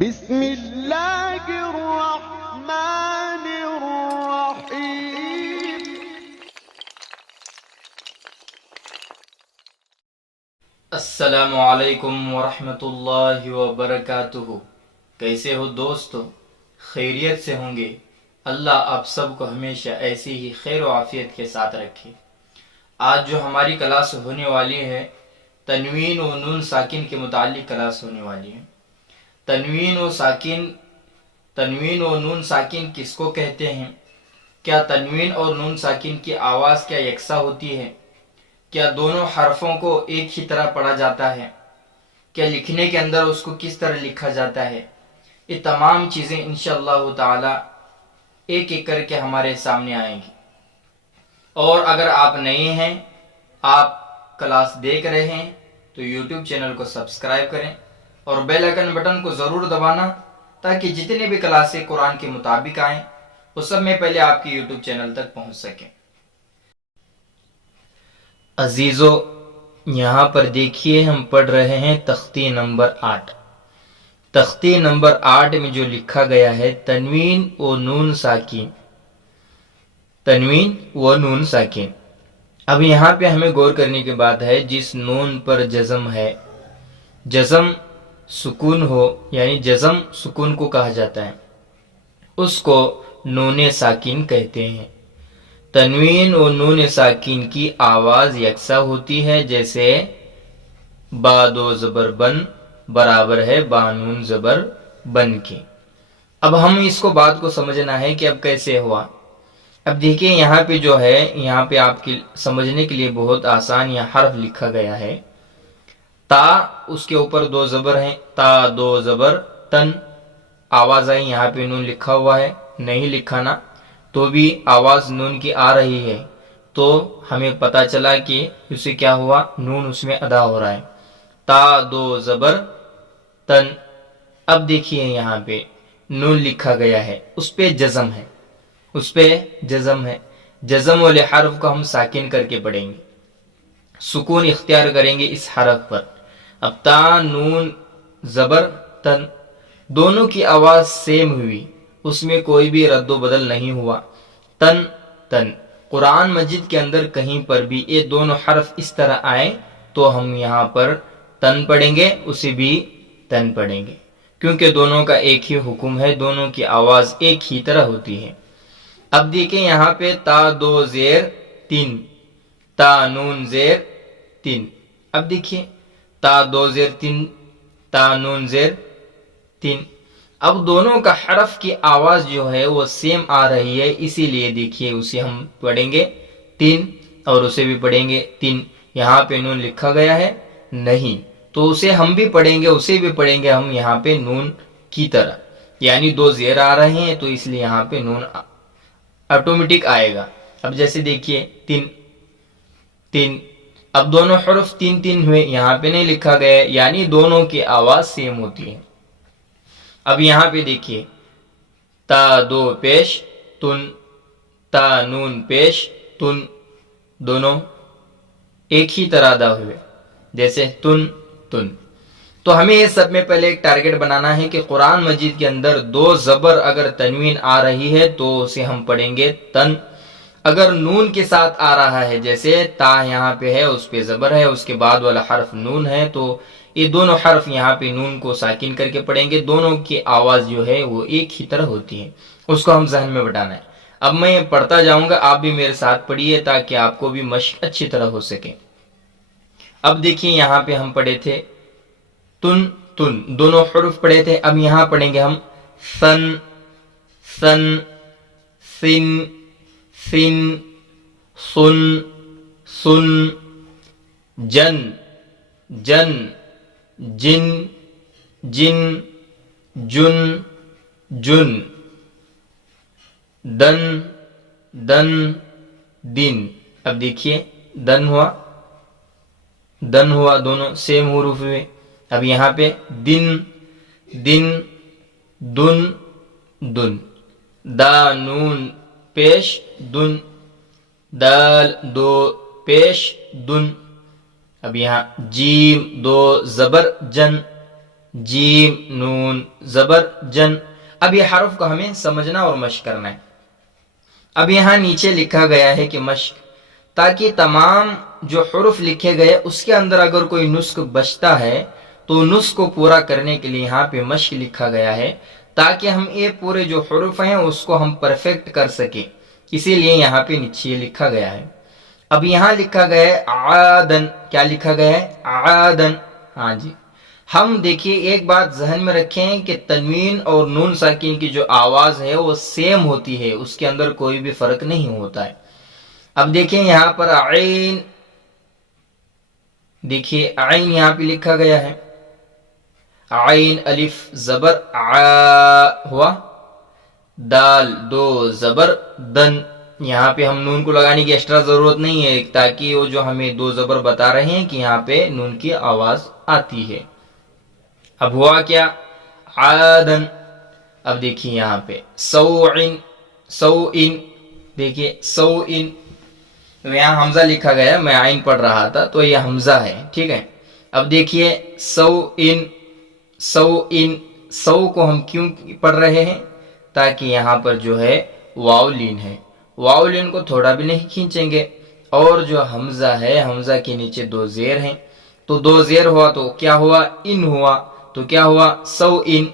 بسم اللہ الرحمن الرحیم۔ السلام علیکم ورحمۃ اللہ وبرکاتہ۔ کیسے ہو دوستو؟ خیریت سے ہوں گے؟ اللہ آپ سب کو ہمیشہ ایسی ہی خیر و عافیت کے ساتھ رکھے۔ آج جو ہماری کلاس ہونے والی ہے، تنوین و نون ساکن کے متعلق کلاس ہونے والی ہے۔ تنوین و نون ساکن کس کو کہتے ہیں؟ کیا تنوین اور نون ساکن کی آواز کیا یکساں ہوتی ہے؟ کیا دونوں حرفوں کو ایک ہی طرح پڑھا جاتا ہے؟ کیا لکھنے کے اندر اس کو کس طرح لکھا جاتا ہے؟ یہ تمام چیزیں انشاءاللہ تعالی ایک ایک کر کے ہمارے سامنے آئیں گی۔ اور اگر آپ نئے ہیں، آپ کلاس دیکھ رہے ہیں تو یوٹیوب چینل کو سبسکرائب کریں اور بیل آئیکن بٹن کو ضرور دبانا، تاکہ جتنے بھی کلاسیں قرآن کے مطابق آئیں وہ سب میں پہلے آپ کے یوٹیوب چینل تک پہنچ سکیں۔ عزیزو، یہاں پر دیکھیے ہم پڑھ رہے ہیں تختی نمبر 8۔ تختی نمبر 8 میں جو لکھا گیا ہے تنوین و نون ساکن، تنوین و نون ساکن۔ اب یہاں پہ ہمیں غور کرنے کی بات ہے، جس نون پر جزم ہے، جزم سکون ہو، یعنی جزم سکون کو کہا جاتا ہے، اس کو نون ساکن کہتے ہیں۔ تنوین و نون ساکن کی آواز یکساں ہوتی ہے، جیسے با دو زبر بن برابر ہے با نون زبر بن کے۔ اب ہم اس کو بات کو سمجھنا ہے کہ اب کیسے ہوا۔ اب دیکھیں یہاں پہ جو ہے، یہاں پہ آپ کی سمجھنے کے لیے بہت آسان یہاں حرف لکھا گیا ہے۔ تا، اس کے اوپر دو زبر ہیں، تا دو زبر تن، آواز آئی، یہاں پہ نون لکھا ہوا ہے، نہیں لکھانا تو بھی آواز نون کی آ رہی ہے، تو ہمیں پتا چلا کہ اسے کیا ہوا، نون اس میں ادا ہو رہا ہے۔ تا دو زبر تن۔ اب دیکھیے یہاں پہ نون لکھا گیا ہے، اس پہ جزم ہے، اس پہ جزم ہے۔ جزم والے حرف کو ہم ساکن کر کے پڑھیں گے، سکون اختیار کریں گے اس حرف پر۔ اب تا نون زبر تن، دونوں کی آواز سیم ہوئی، اس میں کوئی بھی رد و بدل نہیں ہوا۔ تن تن، قرآن مجید کے اندر کہیں پر بھی یہ دونوں حرف اس طرح آئے تو ہم یہاں پر تن پڑھیں گے، اسے بھی تن پڑھیں گے، کیونکہ دونوں کا ایک ہی حکم ہے، دونوں کی آواز ایک ہی طرح ہوتی ہے۔ اب دیکھیں یہاں پہ تا دو زیر تین، تا نون زیر تین۔ اب دیکھیں تا دو زیر تین، تا نون زیر تین۔ اب دونوں کا حرف کی آواز جو ہے وہ سیم آ رہی ہے، اسی لیے دیکھیے اسے ہم پڑھیں گے تین اور اسے بھی پڑھیں گے تین۔ یہاں پہ نون لکھا گیا ہے نہیں، تو اسے ہم بھی پڑھیں گے، اسے بھی پڑھیں گے ہم یہاں پہ نون کی طرح، یعنی دو زیر آ رہے ہیں تو اس لیے یہاں پہ نون آٹومیٹک آئے گا۔ اب جیسے دیکھیے تین تین، اب دونوں حرف تین تین ہوئے، یہاں پہ نہیں لکھا گیا ہے، یعنی دونوں کی آواز سیم ہوتی ہے۔ اب یہاں پہ دیکھیے تا دو پیش تن، تا نون پیش تن، دونوں ایک ہی طرح ادا ہوئے، جیسے تن تن۔ تو ہمیں یہ سب میں پہلے ایک ٹارگٹ بنانا ہے کہ قرآن مجید کے اندر دو زبر اگر تنوین آ رہی ہے تو اسے ہم پڑھیں گے تن۔ اگر نون کے ساتھ آ رہا ہے، جیسے تا یہاں پہ ہے، اس پہ زبر ہے، اس کے بعد والا حرف نون ہے، تو یہ دونوں حرف یہاں پہ نون کو ساکن کر کے پڑھیں گے، دونوں کی آواز جو ہے وہ ایک ہی طرح ہوتی ہے، اس کو ہم ذہن میں بٹانا ہے۔ اب میں پڑھتا جاؤں گا، آپ بھی میرے ساتھ پڑھیے تاکہ آپ کو بھی مشق اچھی طرح ہو سکے۔ اب دیکھیے یہاں پہ ہم پڑھے تھے تن تن، دونوں حروف پڑھے تھے، اب یہاں پڑھیں گے ہم سن سن، سن سن، سن سن، جن جن، جن جن، جن جن، دن دن، دن۔ اب دیکھیے دن ہوا، دن ہوا، دونوں سیم حروف ہوئے۔ اب یہاں پہ دن دن، دن دن، دا نون پیش دن، دال دو پیش دن۔ اب یہاں جیم دو زبر جن، جیم نون زبر جن. اب یہ حرف کو ہمیں سمجھنا اور مشق کرنا ہے. اب یہاں نیچے لکھا گیا ہے کہ مشق، تاکہ تمام جو حرف لکھے گئے اس کے اندر اگر کوئی نسخ بچتا ہے تو نسخ کو پورا کرنے کے لیے یہاں پہ مشق لکھا گیا ہے، تاکہ ہم یہ پورے جو حرف ہیں اس کو ہم پرفیکٹ کر سکیں. اسی لیے یہاں پہ نیچے لکھا گیا ہے. اب یہاں لکھا گیا ہے عادن. کیا لکھا گیا ہے؟ عادن. ہاں جی. ہم دیکھیے ایک بات ذہن میں رکھیں کہ تنوین اور نون ساکن کی جو آواز ہے وہ سیم ہوتی ہے، اس کے اندر کوئی بھی فرق نہیں ہوتا ہے. اب دیکھیں یہاں پر عین، دیکھیے عین یہاں پہ لکھا گیا ہے. عین الف زبر آ ہوا، دال دو زبر دن. یہاں پہ ہم نون کو لگانے کی ایکسٹرا ضرورت نہیں ہے، تاکہ وہ جو ہمیں دو زبر بتا رہے ہیں کہ یہاں پہ نون کی آواز آتی ہے. اب ہوا کیا؟ عادن. اب دیکھیے یہاں پہ سوعن، سوئن، دیکھیے سوئن. یہاں حمزہ لکھا گیا ہے، میں عین پڑھ رہا تھا تو یہ حمزہ ہے، ٹھیک ہے. اب دیکھیے سوئن، سوئن. سو کو ہم کیوں پڑھ رہے ہیں؟ تاکہ یہاں پر جو ہے واو لین ہے، واو لین کو تھوڑا بھی نہیں کھینچیں گے. اور جو حمزہ ہے، حمزہ کے نیچے دو زیر ہیں، تو دو زیر ہوا تو کیا ہوا؟ ان ہوا. تو کیا ہوا؟ سوئن.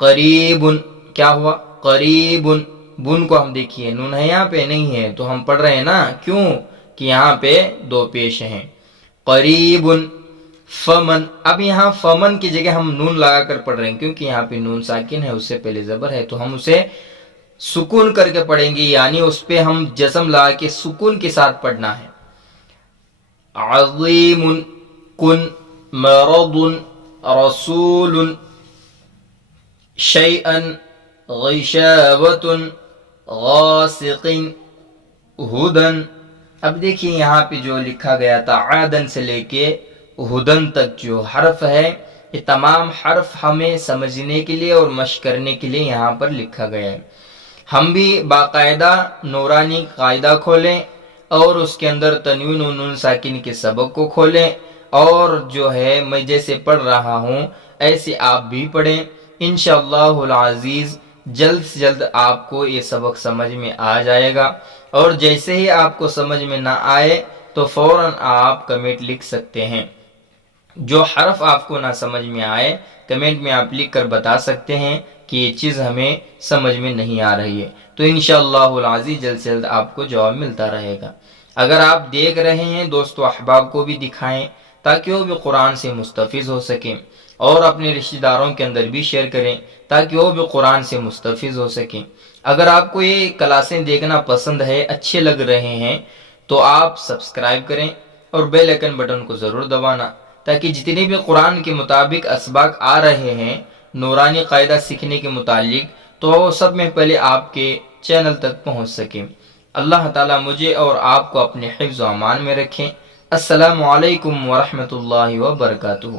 قریبن. کیا ہوا؟ قریبن. بن کو ہم دیکھیے نون ہے یہاں پہ نہیں ہے، تو ہم پڑھ رہے ہیں نا، کیوں کہ یہاں پہ دو پیش ہیں. قریبن. فمن. اب یہاں فمن کی جگہ ہم نون لگا کر پڑھ رہے ہیں، کیونکہ یہاں پہ نون ساکن ہے، اس سے پہلے زبر ہے، تو ہم اسے سکون کر کے پڑھیں گے، یعنی اس پہ ہم جزم لگا کے سکون کے ساتھ پڑھنا ہے. عظیم. کن. مرض. رسول. شیئا. غشاوۃ. غاسق. ہدن. اب دیکھیے یہاں پہ جو لکھا گیا تھا عادن سے لے کے ہدن تک جو حرف ہے، یہ تمام حرف ہمیں سمجھنے کے لیے اور مشق کرنے کے لیے یہاں پر لکھا گیا ہے. ہم بھی باقاعدہ نورانی قاعدہ کھولیں اور اس کے اندر تنوین و نون ساکن کے سبق کو کھولیں، اور جو ہے میں جیسے پڑھ رہا ہوں ایسے آپ بھی پڑھیں. انشاءاللہ العزیز جلد سے جلد آپ کو یہ سبق سمجھ میں آ جائے گا. اور جیسے ہی آپ کو سمجھ میں نہ آئے تو فوراً آپ کمنٹ لکھ سکتے ہیں. جو حرف آپ کو نہ سمجھ میں آئے کمنٹ میں آپ لکھ کر بتا سکتے ہیں کہ یہ چیز ہمیں سمجھ میں نہیں آ رہی ہے، تو انشاءاللہ العزیز جلد سے جلد آپ کو جواب ملتا رہے گا. اگر آپ دیکھ رہے ہیں دوستو، احباب کو بھی دکھائیں تاکہ وہ بھی قرآن سے مستفیض ہو سکیں، اور اپنے رشتہ داروں کے اندر بھی شیئر کریں تاکہ وہ بھی قرآن سے مستفیض ہو سکیں. اگر آپ کو یہ کلاسیں دیکھنا پسند ہے، اچھے لگ رہے ہیں، تو آپ سبسکرائب کریں اور بیل آئیکن بٹن کو ضرور دبانا، تاکہ جتنے بھی قرآن کے مطابق اسباق آ رہے ہیں نورانی قاعدہ سیکھنے کے متعلق، تو سب میں پہلے آپ کے چینل تک پہنچ سکیں. اللہ تعالیٰ مجھے اور آپ کو اپنے حفظ و امان میں رکھیں. السلام علیکم ورحمۃ اللہ وبرکاتہ.